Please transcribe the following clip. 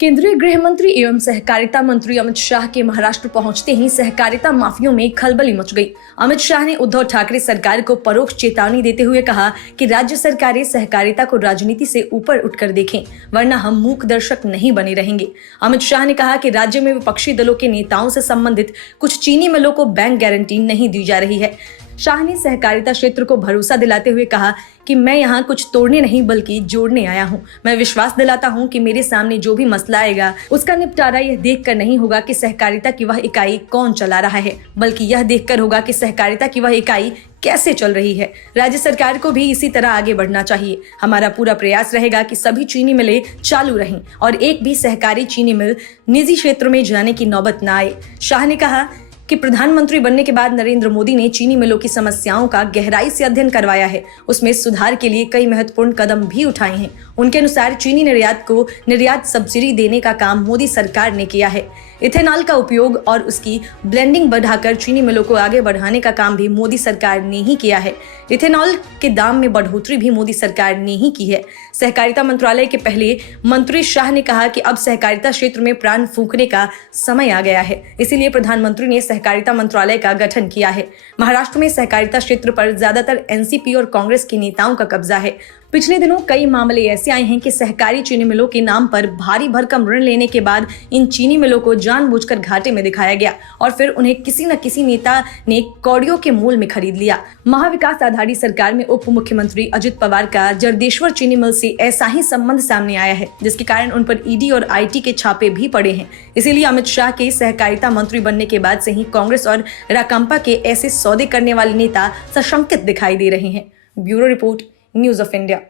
केंद्रीय गृह मंत्री एवं सहकारिता मंत्री अमित शाह के महाराष्ट्र पहुंचते ही सहकारिता माफियों में खलबली मच गई। अमित शाह ने उद्धव ठाकरे सरकार को परोक्ष चेतावनी देते हुए कहा कि राज्य सरकारें सहकारिता को राजनीति से ऊपर उठकर देखें, वरना हम मूक दर्शक नहीं बने रहेंगे। अमित शाह ने कहा कि राज्य में विपक्षी दलों के नेताओं से संबंधित कुछ चीनी मिलों को बैंक गारंटी नहीं दी जा रही है। शाह ने सहकारिता क्षेत्र को भरोसा दिलाते हुए कहा कि मैं यहाँ कुछ तोड़ने नहीं बल्कि जोड़ने आया हूँ। मैं विश्वास दिलाता हूँ कि मेरे सामने जो भी मसला आएगा उसका निपटारा यह देखकर नहीं होगा कि सहकारिता की वह इकाई कौन चला रहा है, बल्कि यह देखकर होगा कि सहकारिता की वह इकाई कैसे चल रही है। राज्य सरकार को भी इसी तरह आगे बढ़ना चाहिए। हमारा पूरा प्रयास रहेगा कि सभी चीनी मिलें चालू रहें और एक भी सहकारी चीनी मिल निजी क्षेत्र में जाने की नौबत न आए। शाह ने कहा कि प्रधानमंत्री बनने के बाद नरेंद्र मोदी ने चीनी मिलों की समस्याओं का गहराई से अध्ययन करवाया है। उसमें सुधार के लिए कई महत्वपूर्ण कदम भी उठाए हैं। उनके अनुसार चीनी निर्यात को निर्यात सब्सिडी देने का काम मोदी सरकार ने किया है। इथेनॉल का उपयोग और उसकी ब्लेंडिंग बढ़ाकर चीनी मिलों को आगे बढ़ाने का काम भी मोदी सरकार ने ही किया है। इथेनॉल के दाम में बढ़ोतरी भी मोदी सरकार ने ही की है। सहकारिता मंत्रालय के पहले मंत्री शाह ने कहा कि अब सहकारिता क्षेत्र में प्राण फूंकने का समय आ गया है, इसीलिए प्रधानमंत्री ने सहकारिता मंत्रालय का गठन किया है। महाराष्ट्र में सहकारिता क्षेत्र पर ज्यादातर एनसीपी और कांग्रेस के नेताओं का कब्जा है। पिछले दिनों कई मामले ऐसे आए हैं कि सहकारी चीनी मिलों के नाम पर भारी भरकम ऋण लेने के बाद इन चीनी मिलों को जानबूझकर घाटे में दिखाया गया और फिर उन्हें किसी न किसी नेता ने कौड़ियों के मोल में खरीद लिया। महाविकास आघाड़ी सरकार में उप मुख्यमंत्री अजित पवार का जरदेश्वर चीनी मिल से ऐसा ही संबंध सामने आया है, जिसके कारण उन पर ईडी और आईटी के छापे भी पड़े हैं। इसीलिए अमित शाह के सहकारिता मंत्री बनने के बाद से ही कांग्रेस और राकांपा के ऐसे सौदे करने वाले नेता सशंकित दिखाई दे रहे हैं। Bureau report, news of India.